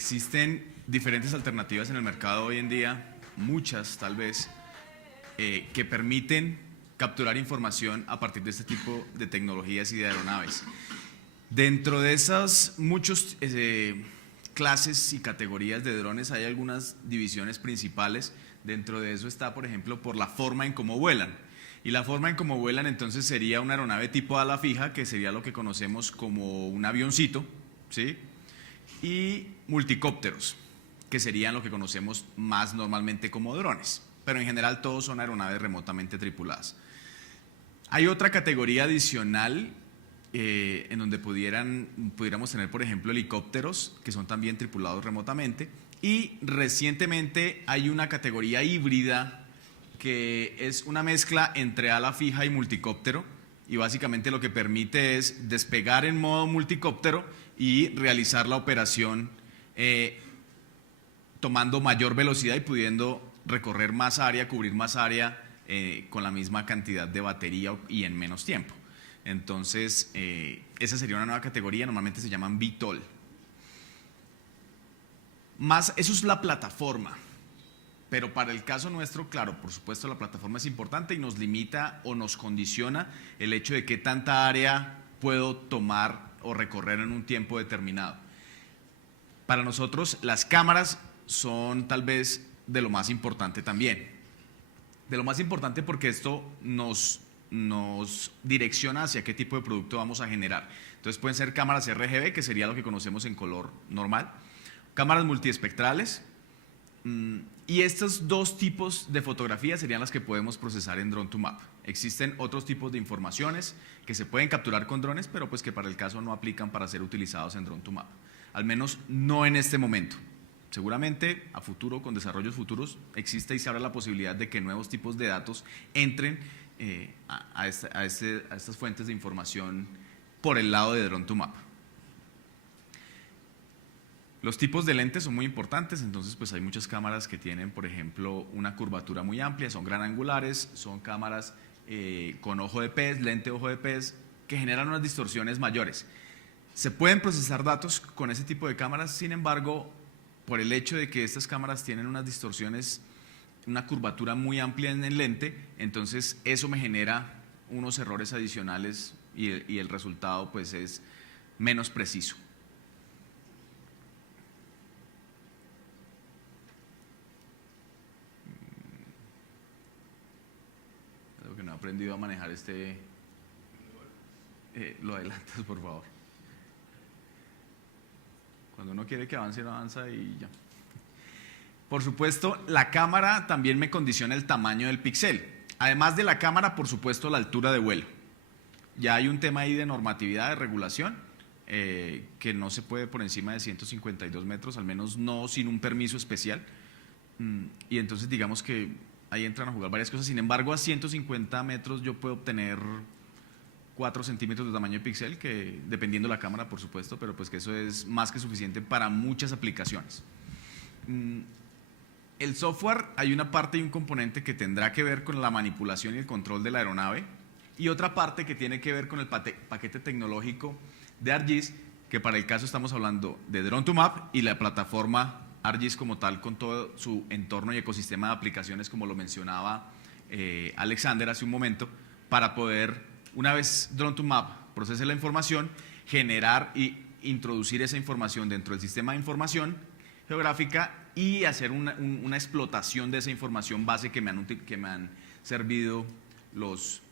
existen diferentes alternativas en el mercado hoy en día, muchas tal vez, que permiten capturar información a partir de este tipo de tecnologías y de aeronaves. Dentro de esas muchas clases y categorías de drones hay algunas divisiones principales. Dentro de eso está, por ejemplo, por la forma en cómo vuelan. Y la forma en cómo vuelan entonces sería una aeronave tipo ala fija, que sería lo que conocemos como un avioncito, ¿sí? Y multicópteros, que serían lo que conocemos más normalmente como drones, pero en general todos son aeronaves remotamente tripuladas. Hay otra categoría adicional en donde pudiéramos tener, por ejemplo, helicópteros, que son también tripulados remotamente, y recientemente hay una categoría híbrida que es una mezcla entre ala fija y multicóptero, y básicamente lo que permite es despegar en modo multicóptero y realizar la operación tomando mayor velocidad y pudiendo recorrer más área, cubrir más área con la misma cantidad de batería y en menos tiempo. Entonces, esa sería una nueva categoría, normalmente se llaman VTOL. Eso es la plataforma, pero para el caso nuestro, claro, por supuesto la plataforma es importante y nos limita o nos condiciona el hecho de qué tanta área puedo tomar o recorrer en un tiempo determinado. Para nosotros las cámaras son tal vez de lo más importante también. De lo más importante porque esto nos direcciona hacia qué tipo de producto vamos a generar. Entonces pueden ser cámaras RGB, que sería lo que conocemos en color normal, cámaras multiespectrales, y estos dos tipos de fotografías serían las que podemos procesar en Drone to Map. Existen otros tipos de informaciones que se pueden capturar con drones, pero pues que para el caso no aplican para ser utilizados en Drone to Map, al menos no en este momento. Seguramente a futuro, con desarrollos futuros, existe y se abre la posibilidad de que nuevos tipos de datos entren a estas fuentes de información por el lado de Drone to Map. Los tipos de lentes son muy importantes, entonces pues hay muchas cámaras que tienen, por ejemplo, una curvatura muy amplia, son gran angulares, son cámaras con ojo de pez, lente ojo de pez, que generan unas distorsiones mayores. Se pueden procesar datos con ese tipo de cámaras, sin embargo, por el hecho de que estas cámaras tienen unas distorsiones, una curvatura muy amplia en el lente, entonces eso me genera unos errores adicionales y el resultado pues es menos preciso. Creo que no he aprendido a manejar lo adelantas, por favor. Cuando uno quiere que avance, no avanza y ya. Por supuesto, la cámara también me condiciona el tamaño del píxel. Además de la cámara, por supuesto, la altura de vuelo. Ya hay un tema ahí de normatividad, de regulación, que no se puede por encima de 152 metros, al menos no sin un permiso especial. Y entonces digamos que ahí entran a jugar varias cosas. Sin embargo, a 150 metros yo puedo obtener 4 centímetros de tamaño de píxel, que dependiendo de la cámara, por supuesto, pero pues que eso es más que suficiente para muchas aplicaciones. El software, hay una parte y un componente que tendrá que ver con la manipulación y el control de la aeronave, y otra parte que tiene que ver con el paquete tecnológico de ArcGIS, que para el caso estamos hablando de Drone to Map y la plataforma ArcGIS como tal, con todo su entorno y ecosistema de aplicaciones, como lo mencionaba Alexander hace un momento, para poder, una vez Drone to Map procese la información, generar y introducir esa información dentro del sistema de información geográfica y hacer una explotación de esa información base que me han servido los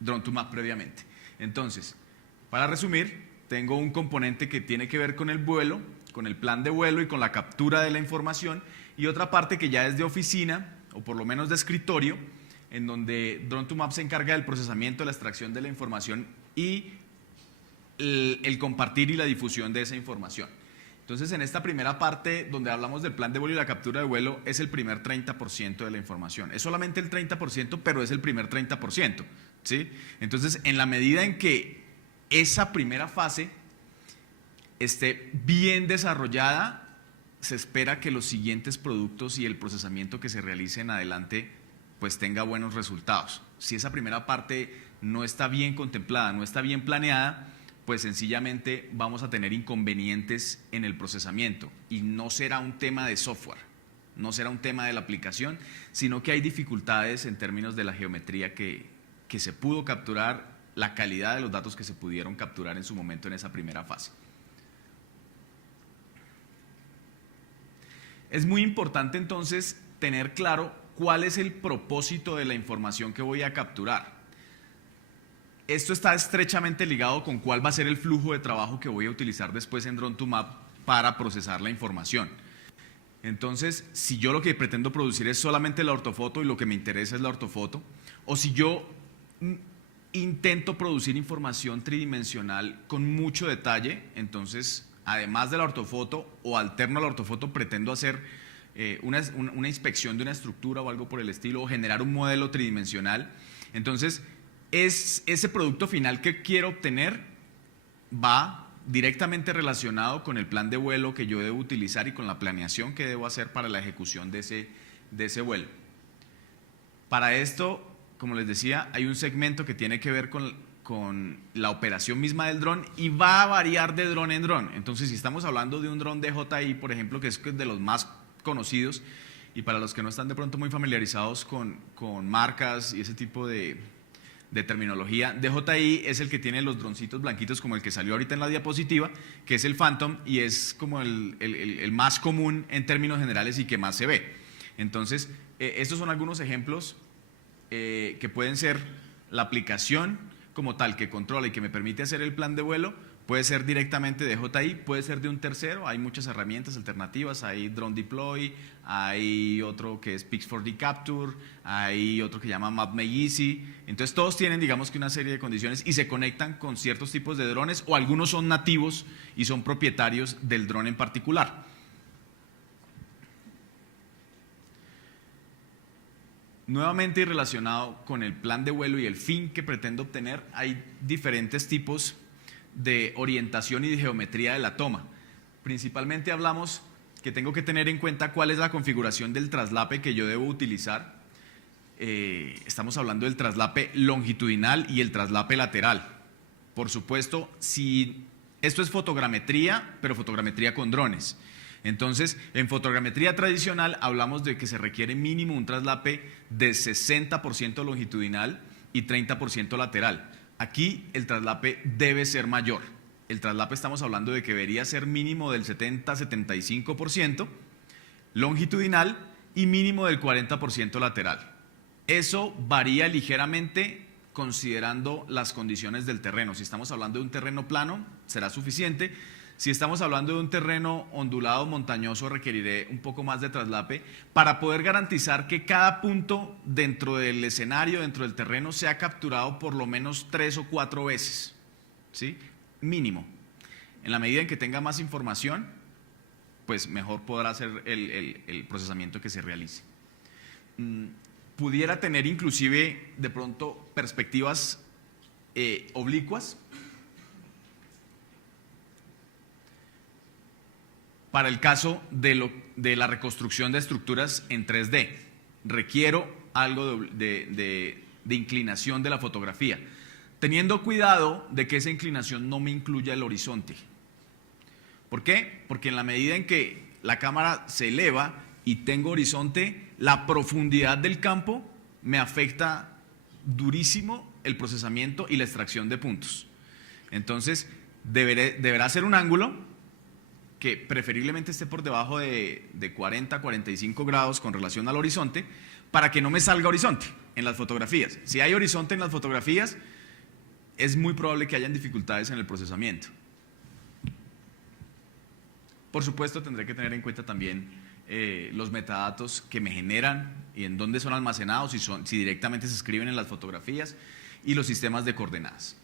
Drone to Map previamente. Entonces, para resumir, tengo un componente que tiene que ver con el vuelo, con el plan de vuelo y con la captura de la información, y otra parte que ya es de oficina, o por lo menos de escritorio, en donde Drone to Map se encarga del procesamiento, de la extracción de la información y el compartir y la difusión de esa información. Entonces, en esta primera parte, donde hablamos del plan de vuelo y la captura de vuelo, es el primer 30% de la información. Es solamente el 30%, pero es el primer 30%, ¿sí? Entonces, en la medida en que esa primera fase esté bien desarrollada, se espera que los siguientes productos y el procesamiento que se realice en adelante pues tenga buenos resultados. Si esa primera parte no está bien contemplada, no está bien planeada, pues sencillamente vamos a tener inconvenientes en el procesamiento y no será un tema de software, no será un tema de la aplicación, sino que hay dificultades en términos de la geometría que se pudo capturar, la calidad de los datos que se pudieron capturar en su momento en esa primera fase. Es muy importante entonces tener claro cuál es el propósito de la información que voy a capturar. Esto está estrechamente ligado con cuál va a ser el flujo de trabajo que voy a utilizar después en Drone2Map para procesar la información. Entonces, si yo lo que pretendo producir es solamente la ortofoto y lo que me interesa es la ortofoto, o si yo intento producir información tridimensional con mucho detalle, entonces, además de la ortofoto o alterno a la ortofoto, pretendo hacer una inspección de una estructura o algo por el estilo, o generar un modelo tridimensional. Entonces, ese producto final que quiero obtener va directamente relacionado con el plan de vuelo que yo debo utilizar y con la planeación que debo hacer para la ejecución de ese vuelo. Para esto, como les decía, hay un segmento que tiene que ver con la operación misma del dron y va a variar de dron en dron. Entonces, si estamos hablando de un dron DJI, por ejemplo, que es de los más conocidos, y para los que no están de pronto muy familiarizados con marcas y ese tipo de terminología, DJI es el que tiene los droncitos blanquitos como el que salió ahorita en la diapositiva, que es el Phantom y es como el más común en términos generales y que más se ve. Entonces, estos son algunos ejemplos que pueden ser la aplicación como tal que controla y que me permite hacer el plan de vuelo. Puede ser directamente de DJI, puede ser de un tercero, hay muchas herramientas alternativas, hay Drone Deploy, hay otro que es Pix4D Capture, hay otro que se llama MapMake Easy. Entonces todos tienen, digamos que una serie de condiciones y se conectan con ciertos tipos de drones, o algunos son nativos y son propietarios del dron en particular. Nuevamente, y relacionado con el plan de vuelo y el fin que pretendo obtener, hay diferentes tipos de orientación y de geometría de la toma. Principalmente hablamos que tengo que tener en cuenta cuál es la configuración del traslape que yo debo utilizar. Estamos hablando del traslape longitudinal y el traslape lateral. Por supuesto, si esto es fotogrametría, pero fotogrametría con drones. Entonces, en fotogrametría tradicional hablamos de que se requiere mínimo un traslape de 60% longitudinal y 30% lateral. Aquí el traslape debe ser mayor. El traslape estamos hablando de que debería ser mínimo del 70-75% longitudinal y mínimo del 40% lateral. Eso varía ligeramente considerando las condiciones del terreno. Si estamos hablando de un terreno plano, será suficiente. Si estamos hablando de un terreno ondulado, montañoso, requeriré un poco más de traslape para poder garantizar que cada punto dentro del escenario, dentro del terreno, sea capturado por lo menos 3 o 4 veces, ¿sí? Mínimo. En la medida en que tenga más información, pues mejor podrá ser el procesamiento que se realice. Pudiera tener inclusive de pronto perspectivas oblicuas. Para el caso de la reconstrucción de estructuras en 3D, requiero algo de inclinación de la fotografía, teniendo cuidado de que esa inclinación no me incluya el horizonte. ¿Por qué? Porque en la medida en que la cámara se eleva y tengo horizonte, la profundidad del campo me afecta durísimo el procesamiento y la extracción de puntos. Entonces, deberá ser un ángulo que preferiblemente esté por debajo de 40-45 grados con relación al horizonte, para que no me salga horizonte en las fotografías. Si hay horizonte en las fotografías, es muy probable que hayan dificultades en el procesamiento. Por supuesto, tendré que tener en cuenta también los metadatos que me generan y en dónde son almacenados, si directamente se escriben en las fotografías, y los sistemas de coordenadas.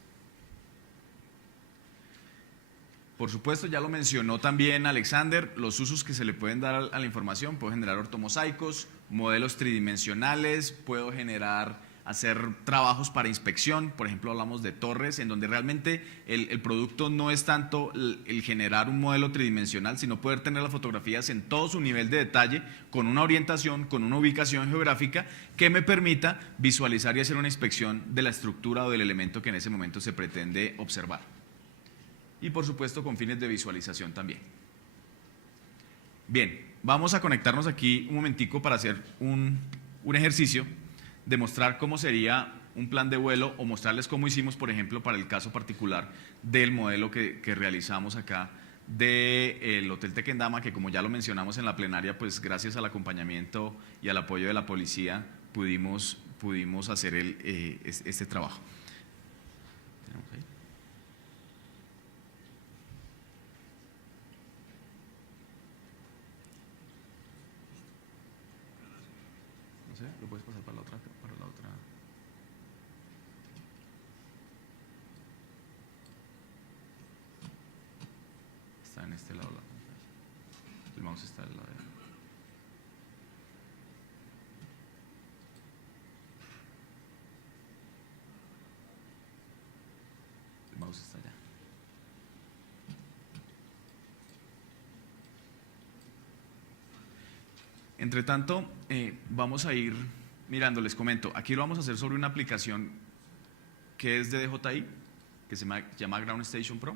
Por supuesto, ya lo mencionó también Alexander, los usos que se le pueden dar a la información. Puedo generar ortomosaicos, modelos tridimensionales, puedo hacer trabajos para inspección. Por ejemplo, hablamos de torres, en donde realmente el producto no es tanto el generar un modelo tridimensional, sino poder tener las fotografías en todo su nivel de detalle, con una orientación, con una ubicación geográfica que me permita visualizar y hacer una inspección de la estructura o del elemento que en ese momento se pretende observar. y por supuesto con fines de visualización también. Bien, vamos a conectarnos aquí un momentico para hacer un ejercicio de mostrar cómo sería un plan de vuelo o mostrarles cómo hicimos, por ejemplo, para el caso particular del modelo que realizamos acá del Hotel Tequendama, que como ya lo mencionamos en la plenaria, pues gracias al acompañamiento y al apoyo de la policía pudimos hacer este trabajo. No sé, lo puedes pasar para la otra. Está en este lado de la pantalla. El mouse está al lado de... El mouse está allá. Entre tanto, vamos a ir mirando, les comento, aquí lo vamos a hacer sobre una aplicación que es de DJI, que se llama Ground Station Pro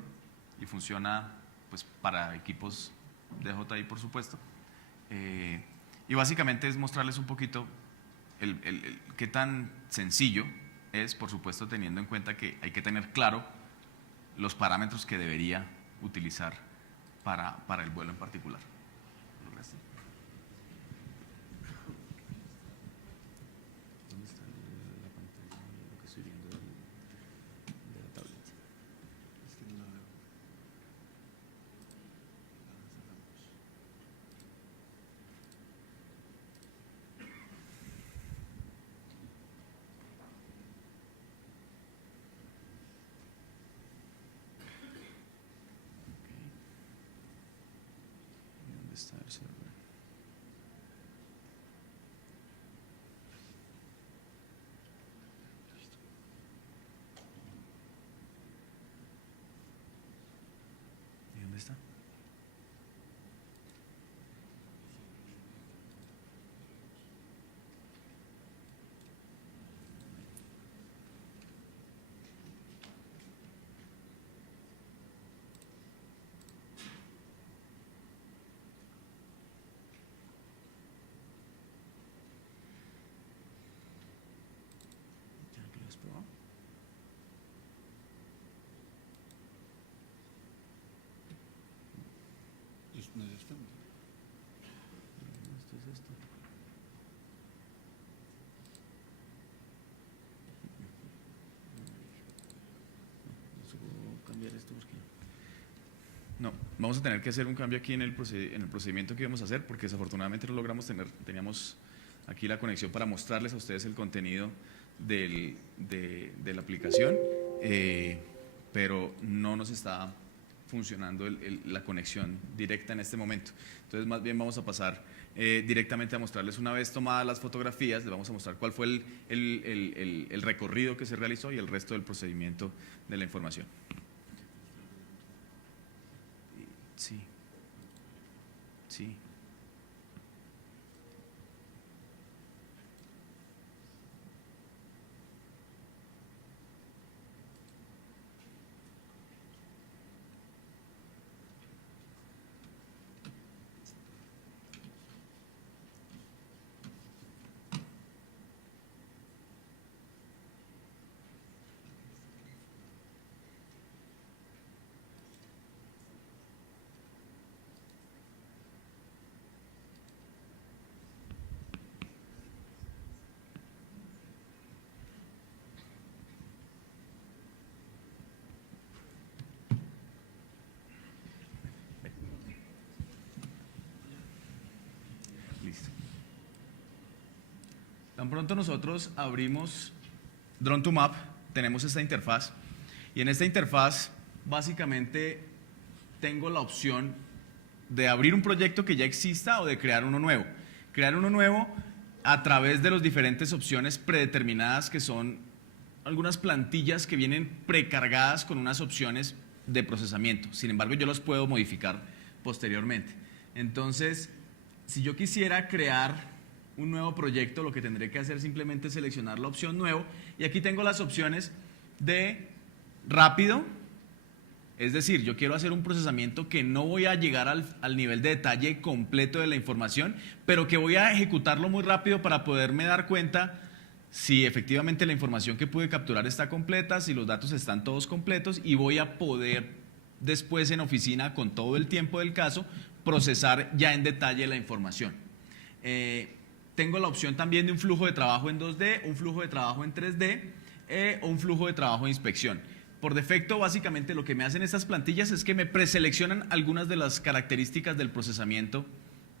y funciona pues para equipos DJI, por supuesto. Y básicamente es mostrarles un poquito qué tan sencillo es, por supuesto, teniendo en cuenta que hay que tener claro los parámetros que debería utilizar para el vuelo en particular. ¿Dónde está la pantalla? Lo que estoy viendo de la tablet. Es que no la veo. ¿Dónde está el server? ¿Y dónde está? ¿Ya que lo has probado? No es esto. Esto es esto. No sé cómo cambiar esto porque... No, vamos a tener que hacer un cambio aquí en el procedimiento que íbamos a hacer porque desafortunadamente no logramos teníamos aquí la conexión para mostrarles a ustedes el contenido de la aplicación, pero no nos está funcionando la conexión directa en este momento. Entonces más bien vamos a pasar directamente a mostrarles, una vez tomadas las fotografías, les vamos a mostrar cuál fue el recorrido que se realizó y el resto del procedimiento de la información. Sí. Sí. Listo. Tan pronto nosotros abrimos Drone to Map, tenemos esta interfaz y en esta interfaz básicamente tengo la opción de abrir un proyecto que ya exista o de crear uno nuevo. Crear uno nuevo a través de las diferentes opciones predeterminadas que son algunas plantillas que vienen precargadas con unas opciones de procesamiento. Sin embargo, yo los puedo modificar posteriormente. Entonces, si yo quisiera crear un nuevo proyecto, lo que tendré que hacer simplemente es seleccionar la opción nuevo y aquí tengo las opciones de rápido, Es decir, yo quiero hacer un procesamiento que no voy a llegar al nivel de detalle completo de la información, pero que voy a ejecutarlo muy rápido para poderme dar cuenta si efectivamente la información que pude capturar está completa, si los datos están todos completos, y voy a poder después en oficina, con todo el tiempo del caso, procesar ya en detalle la información. Tengo la opción también de un flujo de trabajo en 2D, un flujo de trabajo en 3D o un flujo de trabajo de inspección. Por defecto, básicamente lo que me hacen estas plantillas es que me preseleccionan algunas de las características del procesamiento,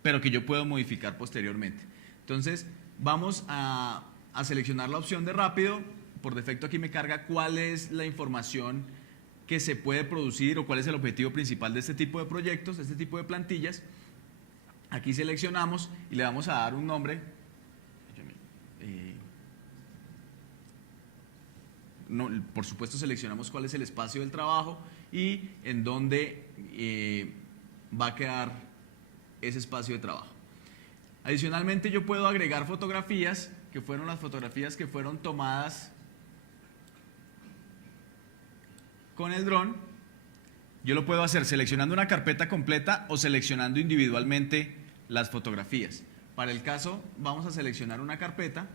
pero que yo puedo modificar posteriormente. Entonces, vamos a seleccionar la opción de rápido. Por defecto aquí me carga cuál es la información que se puede producir o cuál es el objetivo principal de este tipo de proyectos, de este tipo de plantillas. Aquí seleccionamos y le vamos a dar un nombre. Por supuesto seleccionamos cuál es el espacio del trabajo y en dónde va a quedar ese espacio de trabajo. Adicionalmente yo puedo agregar fotografías, que fueron las fotografías que fueron tomadas con el dron. Yo lo puedo hacer seleccionando una carpeta completa o seleccionando individualmente las fotografías. Para el caso vamos a seleccionar una carpeta.